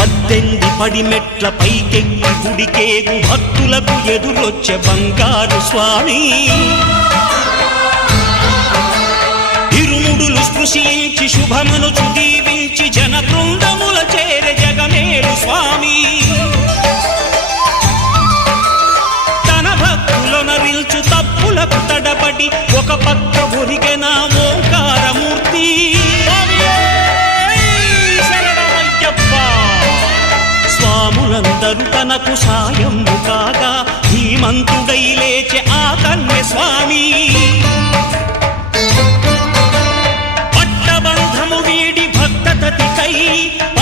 18 పడిమెట్ల పైకెక్కి గుడికేగు భక్తులకు ఎదురొచ్చే బంగారు స్వామి ఇరుముడులు స్పృశించి శుభమనుచు దీవించి జన బృందముల చేరే జగమేలు స్వామి తన భక్తులనరిల్చు తప్పులకు తడబడి ఒక పక్క ఒరిగెన ఓంకారమూర్తి స్వాములందరూ తనకు సాయము కాగా ధీమంతుడై లేచే ఆ కన్య స్వామి పట్టబంధము వీడి భక్తతతికై